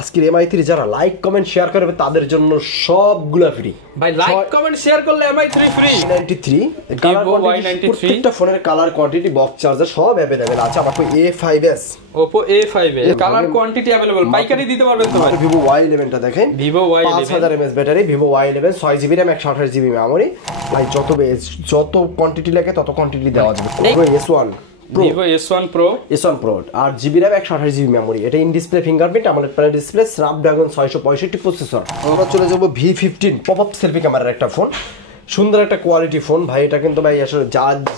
আজকের এমআই3 যারা like comment share করবে তাদের জন্য সবগুলা ফ্রি ভাই। লাইক কমেন্ট শেয়ার করলে এমআই3 ফ্রি। 93 কালার কোয়ান্টিটি, প্রত্যেকটা ফোনের কালার কোয়ান্টিটি, বক্স চার্জার সব अवेलेबल আছে। আমার A5s, Oppo A5s colour quantity available, পাইকারি দিতে পারবেন তো ভাই। Vivo Y11 টা দেখেন, Vivo Y11 5000 mAh battery, Vivo Y11 6GB RAM 128GB memory. ভাই যত কোয়ান্টিটি লাগে তত কোয়ান্টিটি দেওয়া যাবে। Vivo S1 Pro আর জিবি RAM 128GB মেমরি। এটা in display fingerprint, AMOLED panel display, Snapdragon 665 processor. আমরা চলে যাব V15 পপআপ সেলফি ক্যামেরার একটা ফোন, সুন্দর একটা কোয়ালিটি ফোন ভাই। এটা কিন্তু ভাই আসলে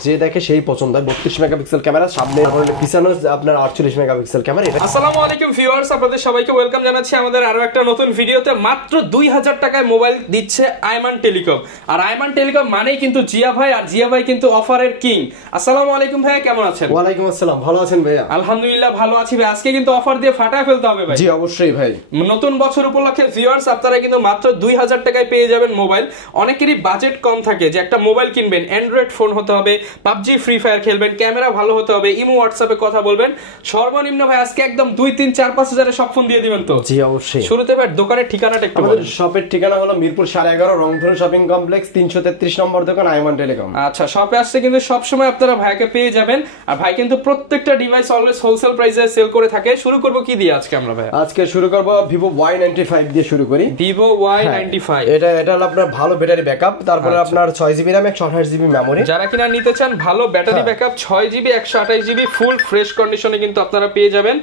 যে দেখে সেই পছন্দ হয়। 32 মেগাপিক্সেল ক্যামেরা, সামনে পিছনে আপনার 48 মেগাপিক্সেল ক্যামেরা। আসসালামু আলাইকুম ভিউয়ার্স, আপনাদের সবাইকে ওয়েলকাম জানাচ্ছি আমাদের আরো একটা নতুন ভিডিওতে। মাত্র 2000 টাকায় মোবাইল দিচ্ছে আইমান টেলিকম। আর আইমান টেলিকম মানেই কিন্তু জিয়া ভাই, আর জিয়া ভাই কিন্তু অফারের কিং। আসসালামু আলাইকুম ভাই, কেমন আছেন? ওয়ালাইকুম আসসালাম, ভালো আছেন ভাইয়া? আলহামদুলিল্লাহ ভালো আছি ভাই। আজকে কিন্তু অফার দিয়ে ফাটায় ফেলতে হবে ভাই। জি অবশ্যই ভাই। নতুন বছর উপলক্ষে ভিউয়ার্স আপনারা কিন্তু মাত্র 2000 টাকায় পেয়ে যাবেন মোবাইল। অনেকেরই বাজেট কম থাকে যে একটা মোবাইল কিনবেন, অ্যান্ড্রয়েড ফোন হতে হবে, পাবজি ফ্রি ফায়ার খেলবেন, ক্যামেরা ভালো হতে হবে, ইমো হোয়াটসঅ্যাপে কথা বলবেন। সর্বনিম্ন ভাই আজকে একদম 2, 3, 4, 5 হাজারে সব ফোন দিয়ে দিবেন তো? জি অবশ্যই। শুরুতে ভাই দোকানের ঠিকানাটা একটু বলুন। আমাদের শপের ঠিকানা হলো মিরপুর 11.5 রংধনু শপিং কমপ্লেক্স, 333 নম্বর দোকান, আইমান টেলিকম। আচ্ছা, শপে আসছে কিন্তু সব সময় আপনারা ভাইকে পেয়ে যাবেন। আর ভাই কিন্তু প্রত্যেকটা ডিভাইস অলওয়েজ হোলসেল প্রাইসে সেল করে থাকে। শুরু করব কি দিয়ে আজকে আমরা ভাই? আজকে শুরু করব Vivo Y95 দিয়ে শুরু করি। Vivo Y95 এটা হলো আপনার ভালো ব্যাটারি ব্যাকআপ, তারপরে আপনার 6GB RAM 128GB মেমরি। যারা কিনা নিতে চান ভালো battery backup, 6GB 128GB full fresh কন্ডিশনে কিন্তু আপনারা পেয়ে যাবেন।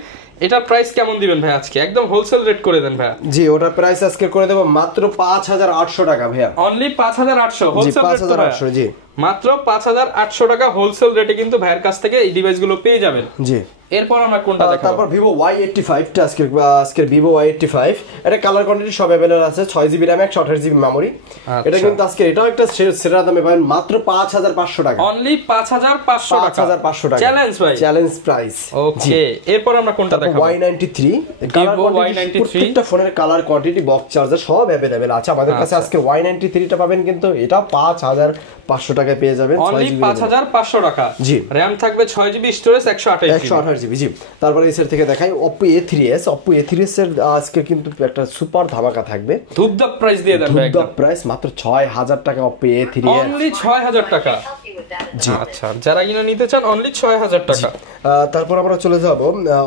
এটা প্রাইস কেমন দিবেন ভাই আজকে? একদম হোলসেল রেট করে দেন ভাই। জি, ওটা প্রাইস আজকে করে দেব মাত্র 5800 টাকা ভাইয়া। Only 5800 wholesale rate. 5800 জি, মাত্র 5800 টাকা হোলসেল রেটে কিন্তু ভাইয়ের কাছ থেকে এই ডিভাইসগুলো পেয়ে যাবেন। জি। এরপর আমরা কোনটা দেখাবো? তারপর Vivo Y85 টা আজকে Vivo Y85 এটা কালার কোয়ান্টিটি সব अवेलेबल আছে, 6GB RAM 128GB মেমরি। এটা কিন্তু আজকে এটাও একটা সেরা দামে পাবেন মাত্র 5500 টাকা। অনলি 5500 টাকা। 5500 টাকা চ্যালেঞ্জ ভাই, চ্যালেঞ্জ প্রাইস। ওকে, এরপর আমরা কোনটা দেখাবো? Y93 Vivo Y93 প্রত্যেকটা ফোনের কালার কোয়ান্টিটি, বক্স চার্জার সব अवेलेबल আছে আমাদের কাছে। আজকে Y93 টা পাবেন কিন্তু এটা 5500 টাকায় পেয়ে যাবেন। অনলি 5500 টাকা। জি। RAM থাকবে 6GB, স্টোরেজ 128GB। জি। তারপরে এই সেট থেকে দেখাই Oppo A3s এর আজকে কিন্তু একটা সুপার ধামাকা থাকবে। ধুপধাপ প্রাইস দিয়ে দেন ভাই। ধুপধাপ প্রাইস মাত্র 6000 টাকা Oppo A3s। অনলি 6000 টাকা। জি। আচ্ছা, যারা কিনা নিতে চান অনলি 6000 টাকা। তারপর আমরা চলে যাব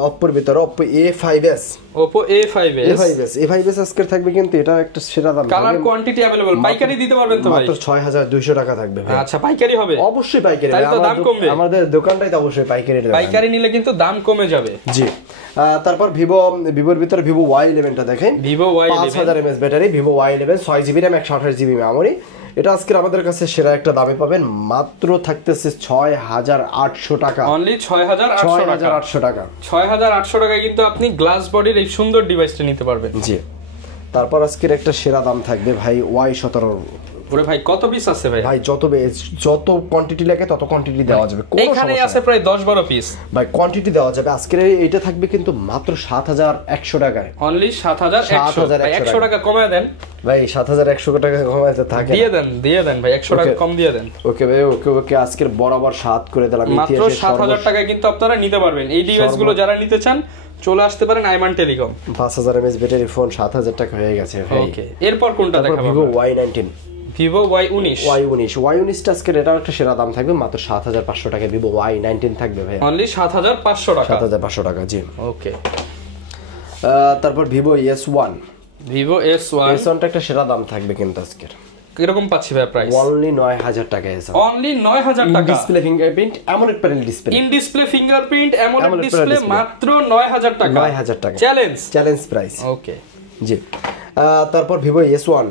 Oppo-র ভিতরে Oppo A5s। Oppo A5s আজকে থাকবে কিন্তু এটা একটা সেরা দাম। কালার কোয়ান্টিটি अवेलेबल, পাইকারি দিতে পারবেন তো ভাই? মাত্র 6200 টাকা থাকবে ভাই। আচ্ছা, পাইকারি হবে? অবশ্যই পাইকারি। তাহলে তো দাম কমবে। আমাদের দোকানটাই তো অবশ্যই পাইকারি নিলে কিন্তু দাম কমে যাবে। জি। তারপর ভিভোর ভিতরে Vivo Y11 টা দেখেন, Vivo Y11 5000 mAh battery, Vivo Y11 6GB RAM 128GB memory. এটা আজকে আমাদের কাছে সেরা একটা দামে পাবেন, মাত্র থাকতেছে 6800 টাকা। অনলি 6800 টাকা। 6800 টাকায় কিন্তু আপনি গ্লাস বডির এই সুন্দর ডিভাইসটা নিতে পারবেন। জি। তারপর আজকের একটা সেরা দাম থাকবে ভাই Y17। ওরে ভাই, কত পিস আছে ভাই? ভাই যত কোয়ান্টিটি লাগে তত কোয়ান্টিটি দেওয়া যাবে। এখানে আছে প্রায় 10-12 পিস। ভাই কোয়ান্টিটি দেওয়া যাবে। আজকের এটা থাকবে কিন্তু মাত্র 7100 টাকায়। অনলি 7100। ভাই 100 টাকা কমায় দেন ভাই। 7100 টাকা কমাইতে থাকে। দিয়ে দেন ভাই, 100 টাকা কম দিয়ে দেন। ওকে ভাই, ওকে আজকের বরাবর 7 করে দিলাম। মাত্র 7000 টাকায় কিন্তু আপনারা নিতে পারবেন এই ডিভাইসগুলো। যারা নিতে চান চলে আসতে পারেন Aiman telecom. 5000 mAh battery phone 7000 টাকা হয়ে গেছে ভাই। ওকে, এরপর কোনটা দেখাবো? Vivo Y19। Vivo Y19 টা আজকে এটাও একটা সেরা দাম থাকবে, মাত্র 7500 টাকা Vivo Y19 থাকবে ভাই। অনলি 7500 টাকা। 7500 টাকা জি। ওকে। তারপর Vivo S1 টা একটা সেরা দাম থাকবে কিন্তু আজকের। কিরকম পাচ্ছি ভাই প্রাইস? অনলি 9000 টাকা এসে। অনলি 9000 টাকা। Display fingerprint, AMOLED panel display. In display fingerprint, AMOLED display, মাত্র 9000 টাকা। 9000 টাকা। Challenge price. ওকে জি। তারপর Vivo S1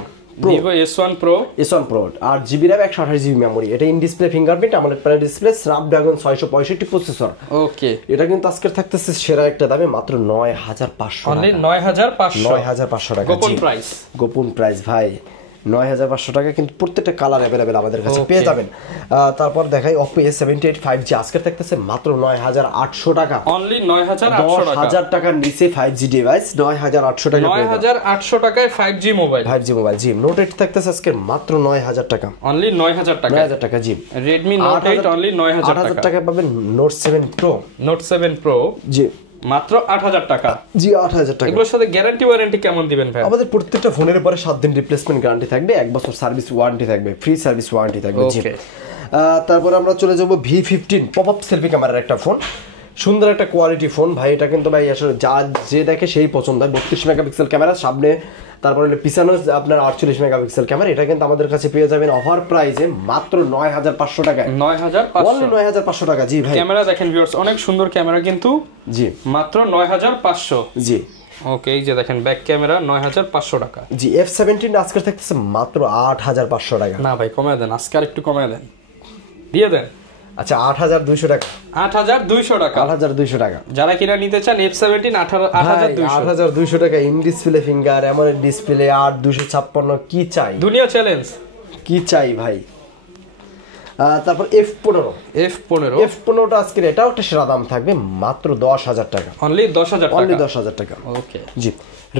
Pro আর জিবি RAM 128GB মেমরি। এটা in display fingerprint, AMOLED panel display, Snapdragon 665 processor. Okay. এটা কিন্তু আজকে থাকতেছে সেরা একটা দামে, মাত্র 9500 অনলি 9500 টাকা। গোপন প্রাইস ভাই। 9500 টাকা কিন্তু প্রত্যেকটা কালার अवेलेबल আমাদের কাছে পেয়ে যাবেন। তারপর দেখাই Oppo A78 5G আজকে থাকতেছে মাত্র 9800 টাকা। অনলি 9800 টাকা। 1000 টাকার নিচে 5G ডিভাইস 9800 টাকা। 9800 টাকায় 5G মোবাইল জি। Note 8 থাকতেছে আজকে মাত্র 9000 টাকা। অনলি 9000 টাকা। 9000 টাকা জি। Redmi Note 8 অনলি 9000 টাকা। 8000 টাকা পাবেন Note 7 Pro জি। মাত্র 8000 টাকা। জি 8000 টাকা। এগুলোর সাথে গ্যারান্টি ওয়ারেন্টি কেমন দিবেন ভাই? আমাদের প্রত্যেকটা ফোনের পরে 7 দিন রিপ্লেসমেন্ট গ্যারান্টি থাকবে, 1 বছর সার্ভিস ওয়ারেন্টি থাকবে, ফ্রি সার্ভিস ওয়ারেন্টি থাকবে। জি তারপর আমরা চলে যাব V15 পপআপ সেলফি ক্যামেরার একটা ফোন, সুন্দর একটা কোয়ালিটি ফোন ভাই। এটা কিন্তু ভাই আসলে যে দেখে সেই পছন্দ হয়। 32 মেগাপিক্সেল ক্যামেরা সামনে, তারপরে পিছনে আপনার 48 মেগাপিক্সেল ক্যামেরা। এটা কিন্তু আমাদের কাছে পেয়ে যাবেন অফার প্রাইসে মাত্র 9500 টাকায়। 9500 টাকা। জি ভাই ক্যামেরা দেখেন ভিউয়ার্স, অনেক সুন্দর ক্যামেরা কিন্তু। জি মাত্র 9500। জি ওকে, এই যে দেখেন ব্যাক ক্যামেরা 9500 টাকা। জি F17 আজকে থাকতেছে মাত্র 8500 টাকা। না ভাই কমায় দেন, আজকে আর একটু কমায় দেন, দিয়ে দেন। আচ্ছা 8200 টাকা। 8200 টাকা। 8200 টাকা। যারা কিনা নিতে চান F17 8200 টাকা। In display finger, AMOLED display, 8256 কি চাই? দুনিয়া চ্যালেঞ্জ কি চাই ভাই। তারপর F15টা আজকে এটাও একটা সেরা দাম থাকবে মাত্র 10000 টাকা। অনলি 10000 টাকা। অনলি 10000 টাকা। ওকে জি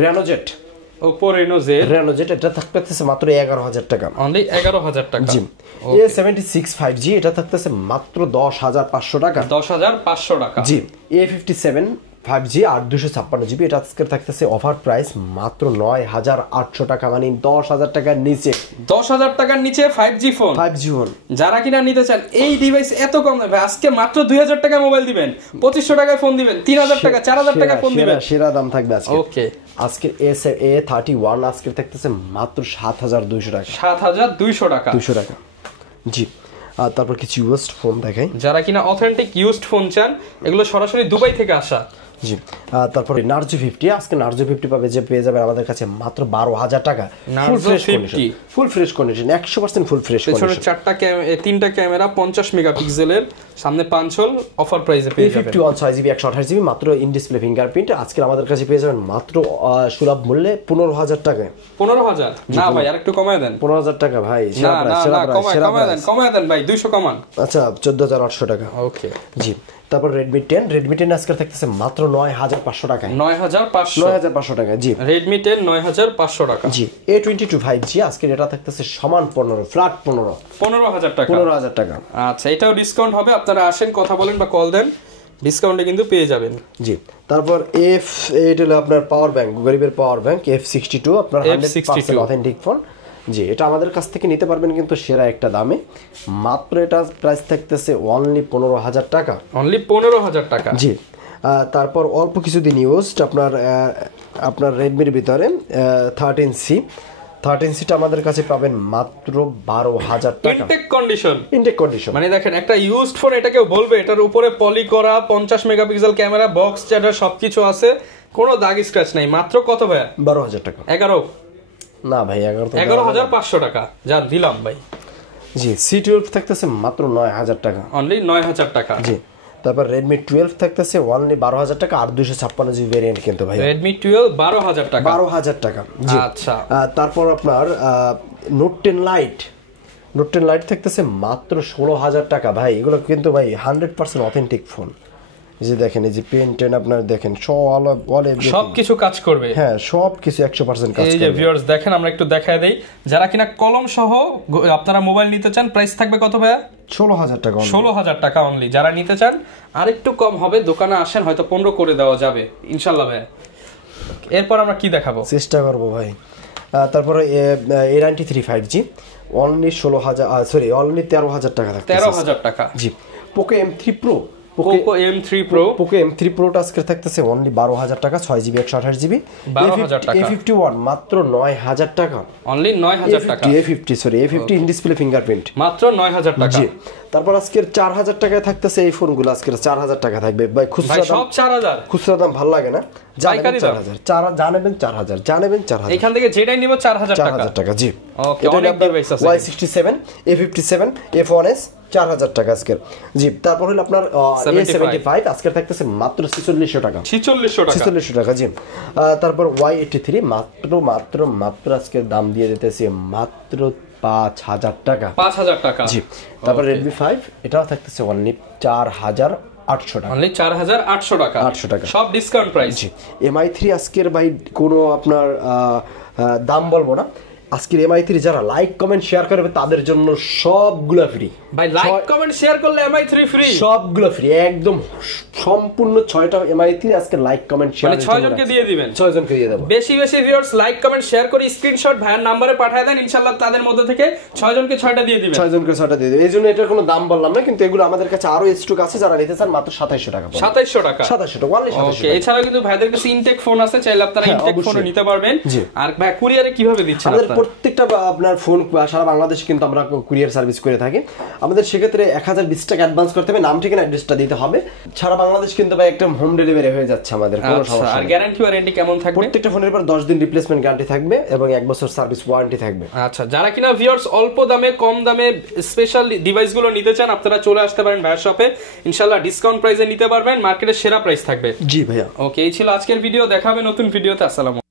রেনোজেট, Oppo Reno Z এটা থাকতেছে মাত্র 11000 টাকা। অনলি 11000 টাকা। জি A76 5G এটা থাকতেছে মাত্র 10500 টাকা। 10500 টাকা। জি A57 5G 8256GB এটা আজকে থাকতেছে অফার প্রাইস মাত্র 9800 টাকা, মানে 10000 টাকার নিচে। 10000 টাকার নিচে 5G ফোন। যারা কিনা নিতে চান এই ডিভাইস এত কম দামে, আজকে মাত্র 2000 টাকায় মোবাইল দিবেন, 2500 টাকায় ফোন দিবেন, 3000 টাকা 4000 টাকায় ফোন দিবেন। সেরা দাম থাকবে আজকে। ওকে, আজকের A31 আজকে থাকতেছে মাত্র 7200 টাকা। 7200 টাকা। 200 টাকা। জি আর তারপর কিছু ইউজড ফোন দেখাই। যারা কিনা অথেন্টিক ইউজড ফোন চান, এগুলো সরাসরি দুবাই থেকে আসা। জি তারপরে নার্জো 50 আজকে নার্জো 50 পাবে যে পেয়ে যাবেন আমাদের কাছে মাত্র 12000 টাকা। Full fresh condition 100% full fresh condition. পেছনে তিনটা ক্যামেরা 50 মেগাপিক্সেলের, সামনে 5 হল, অফার প্রাইসে পেয়ে যাবেন। 51 6GB 128GB মাত্র ইন ডিসপ্লে ফিঙ্গারপ্রিন্ট আজকে আমাদের কাছে পেয়ে যাবেন মাত্র সুলভ মূল্যে 15000 টাকায়। 15000 না ভাই, আরেকটু কমায় দেন। 15000 টাকা ভাই, কমায় দেন ভাই, 200 কমান। আচ্ছা 14800 টাকা। ওকে জি তারপর Redmi 10 আজকে থাকতেছে মাত্র 9500 টাকায়। 9500 টাকা। জি Redmi 10 9500 টাকা। জি A22 5G আজকে এটা থাকতেছে সমান 15 ফ্ল্যাট 15000 টাকা। 15000 টাকা। আচ্ছা এটাও ডিসকাউন্ট হবে, আপনারা আসেন, কথা বলেন বা কল দেন, ডিসকাউন্টে কিন্তু পেয়ে যাবেন। জি তারপর এটা হলো আপনার পাওয়ার ব্যাংক, গরিবের পাওয়ার ব্যাংক F62 আপনার 100% অথেন্টিক ফোন। জি এটা আমাদের কাছ থেকে নিতে পারবেন কিন্তু সেরা একটা দামে, মাত্র এটা প্রাইস থাকতেছে অনলি 15000 টাকা। অনলি 15000 টাকা। জি তারপর অল্প কিছুদিন ইউজড আপনার রেডমির ভিতরে 13Cটা আমাদের কাছে পাবেন মাত্র 12000 টাকা। ইনটেক কন্ডিশন মানে দেখেন একটা ইউজড ফোন, এটা কেউ বলবে এটার উপরে পলি করা 50 মেগাপিক্সেল ক্যামেরা, বক্স চার্জার সবকিছু আছে, কোনো দাগ স্ক্র্যাচ নাই, মাত্র কত ভাই? 12000 টাকা। 11 না ভাই 11500 টাকা যা দিলাম ভাই। জি C12 থাকতেছে মাত্র 9000 টাকা। অনলি 9000 টাকা। জি তারপর Redmi 12 থাকতেছে অনলি 12000 টাকা আর 256GB ভেরিয়েন্ট কিন্তু ভাই। Redmi 12 12000 টাকা। 12000 টাকা। জি আচ্ছা তারপর আপনার Note 10 Lite থাকতেছে মাত্র 16000 টাকা ভাই। এগুলো কিন্তু ভাই 100% অথেন্টিক ফোন। এই যে দেখেন, এই যে পেন টেন আপনার দেখেন সবকিছু কাজ করবে। হ্যাঁ সবকিছু 100% কাজ করবে। এই যে ভিউয়ার্স দেখেন, আমরা একটু দেখায় দেই, যারা কিনা কলম সহ আপনারা মোবাইল নিতে চান, প্রাইস থাকবে কত ভাইয়া? 16000 টাকা। 16000 টাকা অনলি। যারা নিতে চান আর একটু কম হবে, দোকানে আসেন, হয়তো 15 করে দেওয়া যাবে ইনশাআল্লাহ ভাইয়া। এরপর আমরা কি দেখাবো? চেষ্টা করব ভাই। তারপরে A93 5G অনলি 13000 টাকা থাকছে। 13000 টাকা। জি Poco M3 Pro Poco M3 Pro টা আজকে থাকতেছে অনলি 12000 টাকা, 6GB 128GB। 12000 টাকা। A51 মাত্র 9000 টাকা। অনলি 9000 টাকা। A50 ইন ডিসপ্লে ফিঙ্গারপ্রিন্ট মাত্র 9000 টাকা। জি তারপর আজকের 4000 টাকায় থাকতেছে এই ফোনগুলো, আজকে 4000 টাকা থাকবে ভাই। খুচরা দাম সব 4000। খুচরা দাম ভালো লাগে না? জানেবেন 4000 এখান থেকে যেটাই নিব 4000 টাকা। জি ওকে, অনেক ডিভাইস আছে। Y67 A57 F1s 4000 টাকা আজকের। জি তারপর হলো আপনার A75 আজকে থাকতেছে মাত্র 4600 টাকা। 4600 টাকা। জি তারপর Y83 মাত্র আজকে দাম দিয়ে দিতেছি মাত্র 5000 টাকা। 5000 টাকা। জি তারপর Redmi 5 এটাও থাকতেছে অনলি 4800 টাকা। অনলি 4800 টাকা। 800 টাকা সব ডিসকাউন্ট প্রাইস। জি MI3 আজকের ভাই কোনো আপনার দাম বলবো না, আজকের MI3 যারা লাইক কমেন্ট শেয়ার করবে তাদের জন্য সবগুলা ফ্রি ভাই লাইক কমেন্ট শেয়ার করলে MI3 ফ্রি, সবগুলো ফ্রি একদম সম্পূর্ণ 6টা MI3 আজকে লাইক কমেন্ট শেয়ার মানে 6 জনকে দিয়ে দিবেন, 6 জনকে দিয়ে দেব। বেশি বেশি ভিউয়ার্স লাইক কমেন্ট শেয়ার করে স্ক্রিনশট ভাইয়ের নম্বরে পাঠিয়ে দেন, ইনশাআল্লাহ তাদের মধ্যে থেকে 6 জনকে 6টা দিয়ে দিবেন, 6 জনকে 6টা দিয়ে দেব। এইজন্য এটার কোনো দাম বললাম না, কিন্তু এগুলো আমাদের কাছে আরো স্টক আছে, যারা নিতে চান মাত্র 2700 টাকা পড়বে। 2700 টাকা, 2700 টাকা অনলি 2700 ওকে। এছাড়া কিন্তু ভাইদের কাছে ইনটেক ফোন আছে, চাইলে আপনারা ইনটেক ফোনও নিতে পারবেন। আর ভাই কুরিয়ারে কিভাবে দিচ্ছেন আমাদের আপনারা? প্রত্যেকটা আপনার ফোন সারা বাংলাদেশ কিন্তু আমরা কুরিয়ার সার্ভিস করে থাকি। আমাদের সেক্ষেত্রে 1020 টাকা অ্যাডভান্স করতে হবে, নাম ঠিকানা অ্যাড্রেসটা দিতে হবে। সারা বাংলাদেশ কিন্তু ভাই একটা হোম ডেলিভারি হয়ে যাচ্ছে আমাদের, কোনো সমস্যা নেই। আর গ্যারান্টি ওয়ারেন্টি কেমন থাকবে? প্রত্যেকটা ফোনের পর 10 দিন রিপ্লেসমেন্ট গ্যারান্টি থাকবে এবং 1 বছর সার্ভিস ওয়ারেন্টি থাকবে। আচ্ছা, যারা কিনা ভিউয়ার্স অল্প দামে কম দামে স্পেশাল ডিভাইসগুলো নিতে চান, আপনারা চলে আসতে পারেন ভাইয়ের শপে, ইনশাআল্লাহ ডিসকাউন্ট প্রাইসে নিতে পারবেন, মার্কেটের সেরা প্রাইস থাকবে। জি ভাইয়া। ওকে, এই ছিল আজকের ভিডিও, দেখা হবে নতুন ভিডিওতে। আসসালামু